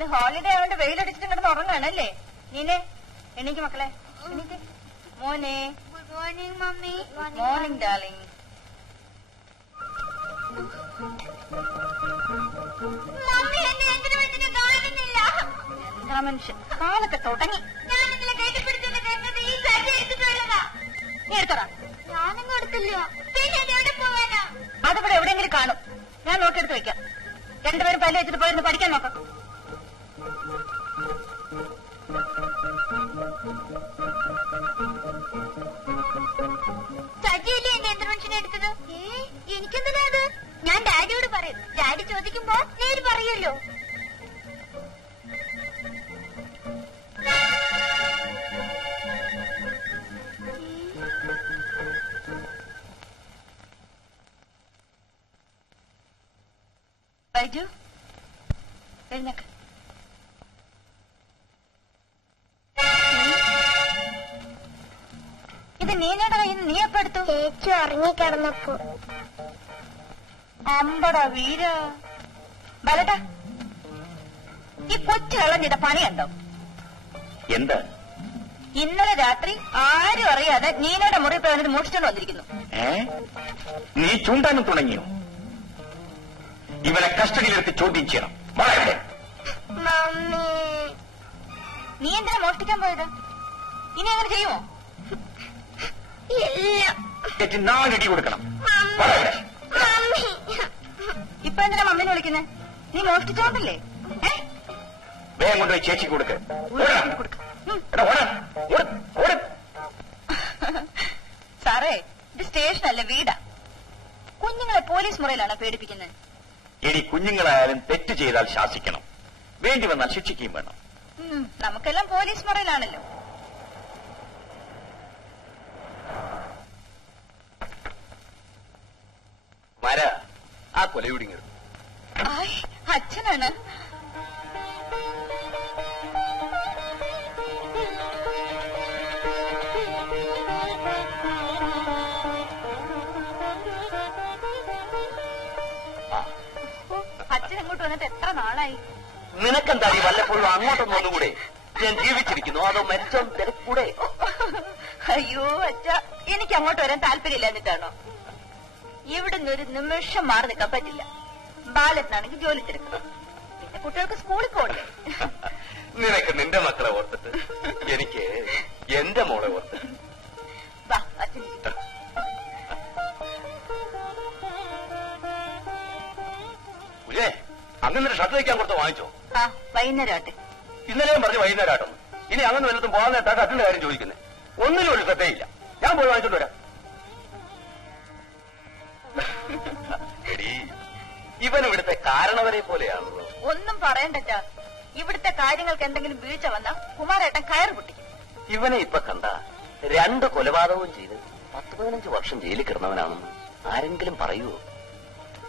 ഇന്ന് ഹോളിഡേ ആയതുകൊണ്ട് വെയിലടിച്ചിട്ട് കിടന്ന് ഉറങ്ങാണല്ലേ? നീനെ എണീക്ക് മക്കളെ, എണീക്ക്. മോനെ good morning mummy. Morning darling. Mummy എന്നെ എന്തിനു കാണുന്നില്ല? എന്താ മനുഷ്യൻ കാലൊക്കെ തുടങ്ങി. ഞാൻ ഇന്നലെ കെട്ടിപ്പിടിച്ചെന്ന് കേട്ടത് ഈ സജി എടുത്തിട്ടുള്ളതാ. നീ എടുത്തടാ. ഞാനൊന്നും എടുത്തില്ല. പിന്നെ എവിടെ പോവാനാ? അതിവിടെ എവിടെയെങ്കിലും കാണും. ഞാൻ നോക്കിയെടുത്ത് വെക്കാം. രണ്ടുപേരും പല്ല് വെച്ചിട്ട് പോയിരുന്നു പഠിക്കാൻ നോക്കാം. സജിയല്ലേ എന്റെ ഇന്റർവെൻഷൻ എടുത്തത്? എനിക്കെന്തിനാ അത്? ഞാൻ ഡാഡിയോട് പറയും. ഡാഡി ചോദിക്കുമ്പോ നേര് പറയുമല്ലോ. ബൈജു എഴുന്നേക്ക്. ഇത് നീനയുടെ കയ്യിൽ നിന്ന് നീ എപ്പോ എടുത്തു? ചേച്ചി ഉറങ്ങിക്കിടന്നപ്പോ. അമ്പടാ വീര. ബലട്ടാ, ഈ കൊച്ചു കള്ളം ചെയ്ത പണിയുണ്ടോ? എന്താ? ഇന്നലെ രാത്രി ആരും അറിയാതെ നീനയുടെ മുറി പോയത് മോഷിച്ചോണ്ട് വന്നിരിക്കുന്നു. നീ ചൂണ്ടാനും തുടങ്ങിയോ? ഇവനെ കസ്റ്റഡിയിലെടുത്ത് ചോദ്യം ചെയ്യണം. മമ്മി, നീ എന്തിനാ മോഷ്ടിക്കാൻ പോയത്? ഇനി അങ്ങനെ ചെയ്യുമോ? നാലടി കൊടുക്കണം. ഇപ്പൊ എന്തിനാ മമ്മീനെ വിളിക്കുന്നേ? നീ മോഷ്ടിച്ചോണ്ടല്ലേ? വേഗം കൊണ്ടുപോയി ചേച്ചി കൊടുക്ക. സാറേ, ഇത് സ്റ്റേഷനല്ല, വീടാ. കുഞ്ഞുങ്ങളെ പോലീസ് മുറിയിലാണ് പേടിപ്പിക്കുന്നത്. ഇനി കുഞ്ഞുങ്ങളായാലും തെറ്റ് ചെയ്താൽ ശാസിക്കണം, വേണ്ടി വന്നാൽ ശിക്ഷിക്കുകയും വേണം. നമുക്കെല്ലാം പോലീസ് മുറിയിലാണല്ലോ. മര ആ കൊലയുടിങ്ങ അച്ഛനാണ്. അച്ഛൻ അങ്ങോട്ട് വന്നിട്ട് എത്ര നാളായി? നിനക്കെന്താ ഈ വല്ലപ്പോഴും അങ്ങോട്ടൊന്നും ഒന്നുകൂടെ? ഞാൻ ജീവിച്ചിരിക്കുന്നു, അതോ മരിച്ചോ തിരക്കൂടെ? അയ്യോ അച്ഛ, എനിക്ക് അങ്ങോട്ട് വരാൻ താല്പര്യമില്ല. എന്നിട്ടാണോ? ഇവിടുന്ന് ഒരു നിമിഷം മാറി നിൽക്കാൻ പറ്റില്ല. ബാലത്തിനാണെങ്കിൽ ജോലി തിരക്കണം, പിന്നെ കുട്ടികൾക്ക് സ്കൂളിൽ പോകണ്ടേ. നിനക്ക് നിന്റെ മക്കളെ ഓർത്തിട്ട് എനിക്ക് എന്റെ മോളെ ഓർത്തിട്ട്. വാ അച്ഛൻ. അങ്ങനെ ഷർട്ട് വയ്ക്കാൻ കൊടുത്ത് വാങ്ങിച്ചോ? ആ, വൈകുന്നേരം ആട്ടെ. ഇന്നലെയും പറഞ്ഞു വൈകുന്നേരം ആട്ടെന്ന്. ഇനി അങ്ങനെ വല്ലതും പോകാൻ നേട്ടാ ഷർട്ടിന്റെ കാര്യം ചോദിക്കുന്നത്. ഒന്നിനും ഒരു ശ്രദ്ധയില്ല. ഞാൻ പോയി വാങ്ങിച്ചോണ്ട് വരാം. എടീ, ഇവൻ ഇവിടുത്തെ കാരണവരെ പോലെയാണല്ലോ. ഒന്നും പറയണ്ടച്ചാ. ഇവിടുത്തെ കാര്യങ്ങൾക്ക് എന്തെങ്കിലും വീഴ്ച വന്നാ കുമാരേട്ടൻ കയറ് പൊട്ടിക്കും. ഇവനെ ഇപ്പൊ കണ്ട 2 കൊലപാതകവും ചെയ്ത് 10-15 വർഷം ജയിലിൽ കിടന്നവനാണെന്ന് ആരെങ്കിലും പറയുമോ?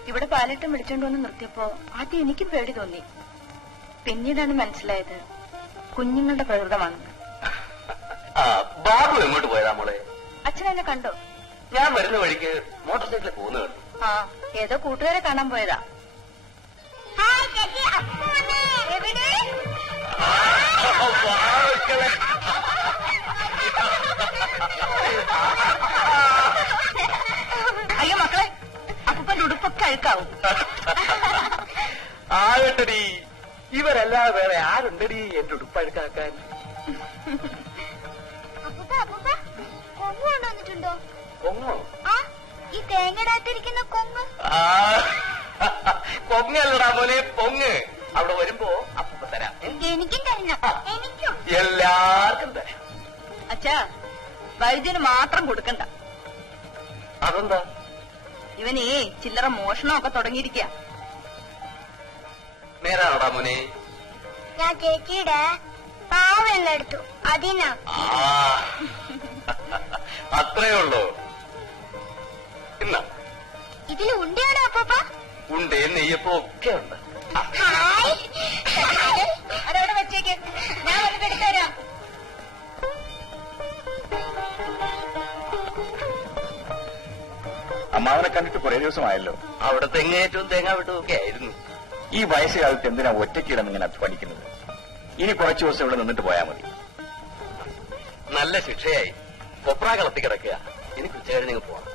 ഇവിടെ പാലേട്ടൻ വിളിച്ചോണ്ട് വന്ന് നിർത്തിയപ്പോ ആദ്യം എനിക്കും പേടി തോന്നി. പിന്നീടാണ് മനസ്സിലായത് കുഞ്ഞുങ്ങളുടെ പ്രകൃതമാണെന്ന്. ബാബു എങ്ങോട്ട് പോയതാ മോളെ? അച്ഛൻ എന്നെ കണ്ടോ? ഞാൻ വരുന്ന വഴിക്ക് മോട്ടോർ സൈക്കിളിൽ പോകുന്ന കണ്ടു. ആ, ഏതോ കൂട്ടുകാരെ കാണാൻ പോയതാ. അയ്യോ മക്കളെ, അപ്പൂപ്പന്റെ ഉടുപ്പൊക്കെ അഴുക്കാവും. ആകട്ടടി, ഇവരല്ലാതെ വേറെ ആരുണ്ടടി എന്റെ ഉടുപ്പഴുക്കാക്കാൻ? കൊങ്ങ് കൊണ്ടുവന്നിട്ടുണ്ടോ? കൊങ്ങോ? ആ, ഈ തേങ്ങടാത്തിരിക്കുന്ന കൊങ്ങ്. കൊങ്ങല്ലടാ മോനെ, പൊങ്ങ്. അവിടെ വരുമ്പോ അപ്പൂപ്പ തരാം. എനിക്കും തരണം. എനിക്കും എല്ലാവർക്കും തരാം. അച്ഛാ, വൈദ്യന് മാത്രം കൊടുക്കണ്ട. അതെന്താ? ഇവനേ ചില്ലറ മോഷണമൊക്കെ തുടങ്ങിയിരിക്കുക. നേരാണോടാ മോനെ? ഞാൻ ചേച്ചിയുടെ പാവെന്നെടുത്തു, അതിനാ. അത്രേ ഉള്ളൂ. ഇന്ന ഇതിൽ ഉണ്ടയാണോ അപ്പൂപ്പ? ഉണ്ട്, നെയ്യപ്പോ ഒക്കെ ഉണ്ട്. അതവിടെ വെച്ചേക്ക്, ഞാൻ വന്നിട്ട് എടുത്തുതരാം. അമ്മാവനെ കണ്ടിട്ട് കുറെ ദിവസമായല്ലോ. അവിടെ തെങ്ങേറ്റവും തേങ്ങ വിട്ടതും ഒക്കെ ആയിരുന്നു. ഈ വയസ്സുകാലത്ത് എന്തിനാ ഒറ്റയ്ക്കിടന്ന് ഇങ്ങനെ അധ്വാനിക്കുന്നത്? ഇനി കുറച്ചു ദിവസം ഇവിടെ നിന്നിട്ട് പോയാൽ മതി. നല്ല ശിക്ഷയായി. കൊപ്ര കളത്തി കിടക്കുക. എനിക്ക് ഉച്ചകഴിഞ്ഞ് പോവാം.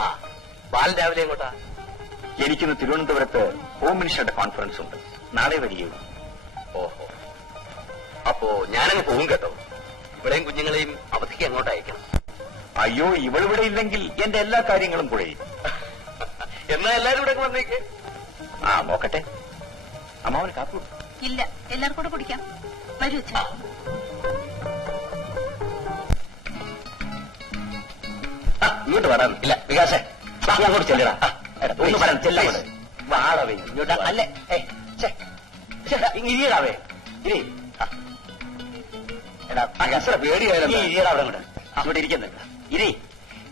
ആ, ബാലൻ രാവിലെ എങ്ങോട്ടാ? എനിക്കിന്ന് തിരുവനന്തപുരത്ത് ഹോം മിനിസ്റ്ററുടെ കോൺഫറൻസ് ഉണ്ട്. നാളെ വരികയുള്ളൂ. ഓഹോ, അപ്പോ ഞാനങ്ങ് പോകും കേട്ടോ. ഇവിടെയും കുഞ്ഞുങ്ങളെയും അവധിക്ക് എങ്ങോട്ട് അയക്കണം? അയ്യോ, ഇവളിവിടെ ഇല്ലെങ്കിൽ എന്റെ എല്ലാ കാര്യങ്ങളും കുഴയും. എന്നാ എല്ലാരും ഇവിടെ വന്നേക്ക്. ആ, നോക്കട്ടെ. അമ്മാവന് കാപ്പി ഇല്ല, എല്ലാവർക്കും കൂടെ കുടിക്കാം. വരൂ അച്ഛാ. ഇങ്ങോട്ട് വരാൻ ഇല്ല. വികാസേ, അങ്ങോട്ട് ചെല്ലടാ. ഒന്ന് പറയാൻ ചെല്ലാവേ. വാടവേ ഇങ്ങോട്ട്. അല്ലേ ഇരിയടാവേ. ഇരി. എടാ പേടിയായാലും ഇരിയടാ. അവിടെ ഇവിടെ ഇരിക്കുന്നുണ്ട്. ഇരി.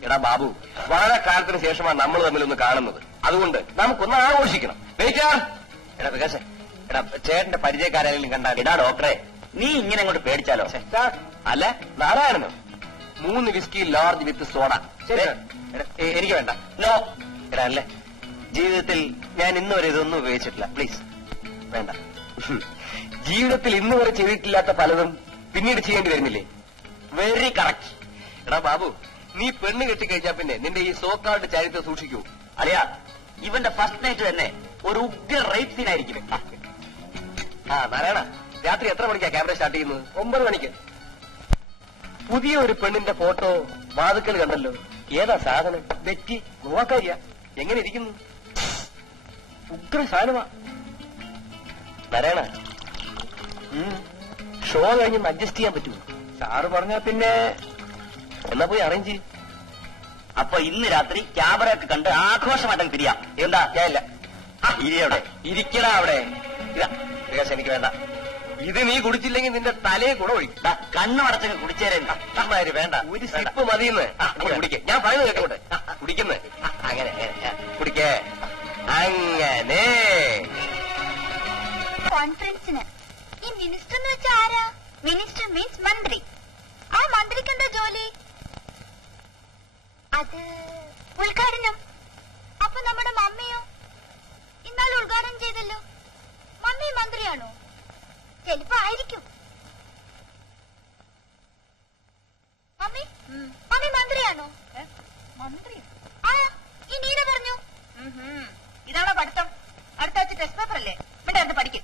എടാ ബാബു, വളരെ കാലത്തിന് ശേഷമാണ് നമ്മൾ തമ്മിലൊന്ന് കാണുന്നത്. അതുകൊണ്ട് നമുക്കൊന്ന് ആഘോഷിക്കണം. എടാ വികാസേ, എടാ ചേട്ടന്റെ പരിചയക്കാരെങ്കിലും കണ്ടാൽ. എടാ ഡോക്ടറെ, നീ ഇങ്ങനെ അങ്ങോട്ട് പേടിച്ചാലോ? അല്ല, നാരായണനോ? 3 വിസ്കി ലാർജ് വിത്ത് സോഡ. എനിക്ക് വേണ്ട. നോ. എടാ അല്ലേ, ജീവിതത്തിൽ ഞാൻ ഇന്നുവരെ ഇതൊന്നും ഉപയോഗിച്ചിട്ടില്ല. പ്ലീസ് വേണ്ട. ജീവിതത്തിൽ ഇന്ന് വരെ ചെയ്തിട്ടില്ലാത്ത പലതും പിന്നീട് ചെയ്യേണ്ടി വരുന്നില്ലേ? Very correct. എടാ ബാബു, നീ പെണ്ണ് കെട്ടിക്കഴിഞ്ഞാൽ പിന്നെ നിന്റെ ഈ സോക്കാർഡ് ചരിത്രം സൂക്ഷിക്കൂ. അറിയാ, ഇവന്റെ ഫസ്റ്റ് നൈറ്റ് തന്നെ ഒരു ഉഗ്ര റേപ്പ് സീനായിരിക്കും. ആ നാരായണ, രാത്രി എത്ര മണിക്കാ ക്യാമറ സ്റ്റാർട്ട് ചെയ്യുന്നത്? 9 മണിക്ക്. പുതിയ ഒരു പെണ്ണിന്റെ ഫോട്ടോ വാതുക്കൽ കണ്ടല്ലോ. ഏതാ സാധനം? വെറ്റി ഗോവാക്കാരിയ. എങ്ങനെ ഇരിക്കുന്നു? ഉഗ്ര സാധനമാ. നാരായണ, ഷോ കഴിഞ്ഞൊന്ന് അഡ്ജസ്റ്റ് ചെയ്യാൻ പറ്റുമോ? സാറ് പറഞ്ഞാ പിന്നെ എന്നാ പോയി അറേഞ്ച് ചെയ്യും. അപ്പൊ ഇന്ന് രാത്രി ക്യാമറയൊക്കെ കണ്ട് ആഘോഷമായിട്ടങ്ങ് പിരിയാം. എന്താ? ഞാനില്ല. ഇരി അവിടെ. ഇരിക്കടാ അവിടെ. ഇതാ വികാസം, എനിക്ക് വേണ്ട. ഇത് നീ കുടിച്ചില്ലെങ്കിൽ നിന്റെ തലയെ കൂടെ ഒഴിക്കും. കണ്ണു അടച്ചങ്ങ് കുടിച്ചേരെ. വേണ്ട, ഒരു സിപ്പ് മതിയെന്ന്. കുടിക്കേ, ഞാൻ പറയുന്നത് കേട്ടോട്ടെ. കുടിക്കുന്നേ അങ്ങനെ കുടിക്കേ. അങ്ങനെ കോൺഫറൻസിന് ഈ മിനിസ്റ്റർ എന്ന് വെച്ചാൽ ആരാ? മിനിസ്റ്റർ മീൻസ് മന്ത്രി. ആ മന്ത്രിക്ക് എന്താ ജോലി? അത് ഉദ്ഘാടനം. അപ്പൊ നമ്മുടെ മമ്മിയോ? ഇന്നാലും ഉദ്ഘാടനം ചെയ്തല്ലോ. മമ്മി മന്ത്രിയാണോ? ചിലപ്പോ ആയിരിക്കും. മമ്മി മമ്മി മന്ത്രിയാണോ? മന്ത്രി? ആ, ഈ നീന പറഞ്ഞു. ഇതാണോ പഠിത്തം? അടുത്ത ആഴ്ച ടെസ്റ്റ് പേപ്പർ അല്ലേ? ഇവിടെ അത് പഠിക്കും.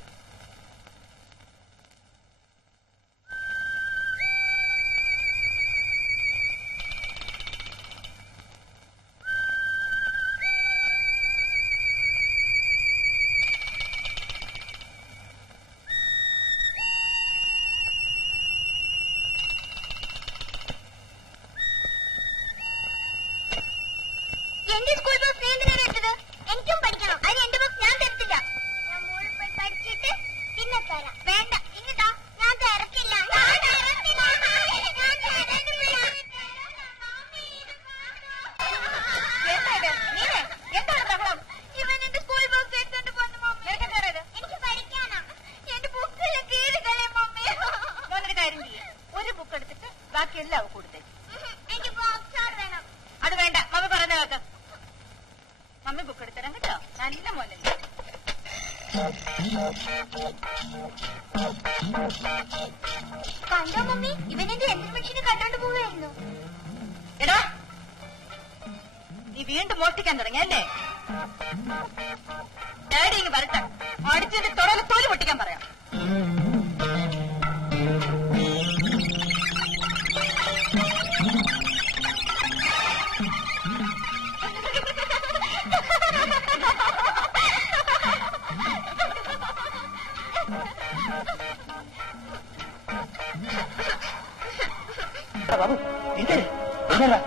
എന്റെ സ്കൂൾ ബസ് നീ എന്തിനാണ് എടുത്തത്? എനിക്കും പഠിക്കണം. അതിന് എന്റെ ബസ് ഞാൻ തരത്തില്ല. ഞാൻ മുകളിൽ പോയി പഠിച്ചിട്ട് പിന്നെ തരാം. വേണ്ട, ഇങ്ങട്ടാ. ഞാൻ തിരക്കില്ല. എന്താണ് ബഹളം? ഇവൻ എന്റെ സ്കൂൾ ബസ് എടുത്തോണ്ട് പോന്നു മമ്മി. എനിക്ക് പഠിക്കാനാ. എന്റെ ബുക്കെല്ലാം കീറിക്കളെ മമ്മി. മോനൊരു കാര്യം ചെയ്യും, ഒരു ബുക്ക് എടുത്തിട്ട് ബാക്കി എല്ലാം കൊടുത്തേ. എനിക്ക് ബോക്സ് ആർ വേണം. അത് വേണ്ട, മമ്മി പറഞ്ഞ കേക്ക്. മമ്മി ബുക്ക് എടുത്തരാം കേട്ടോ. നല്ല മോനല്ലേ. കണ്ടോ മമ്മി, ഇവൻ എന്റെ യന്ത്ര മെഷീന് കണ്ടോണ്ട് പോവുകയായിരുന്നു. എടാ, നീ വീണ്ടും മോഷ്ടിക്കാൻ തുടങ്ങിയല്ലേ? ഡാഡി ഇങ്ങ് വരട്ടെ. അടിച്ചതിന്റെ തുടങ്ങി തോല് പൊട്ടിക്കാൻ പറയാം. ബാബു, എന്താ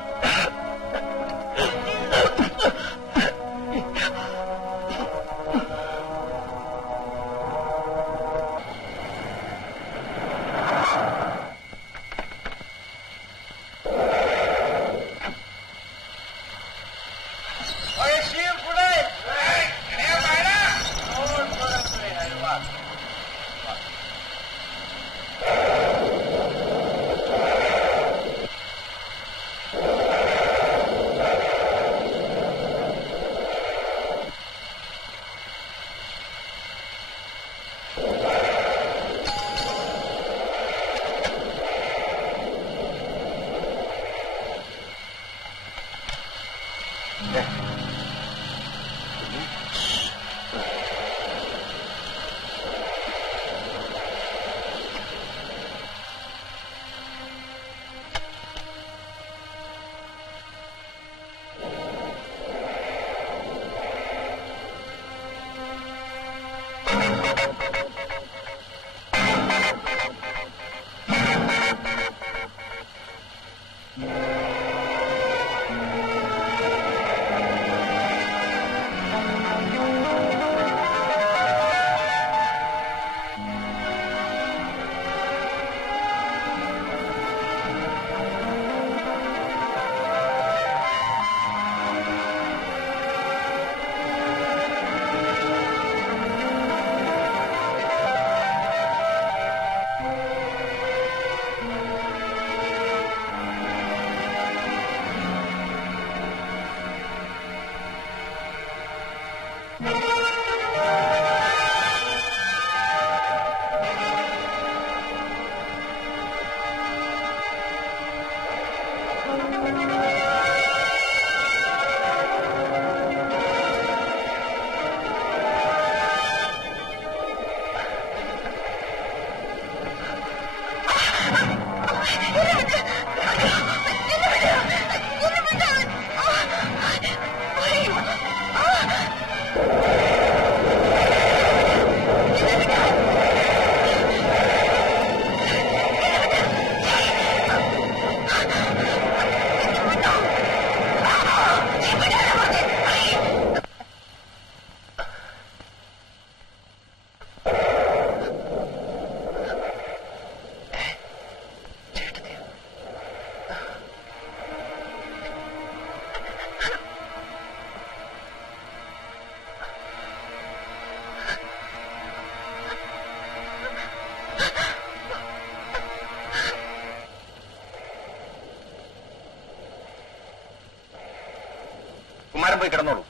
കുമാരൻ പോയി കിടന്നോളൂ.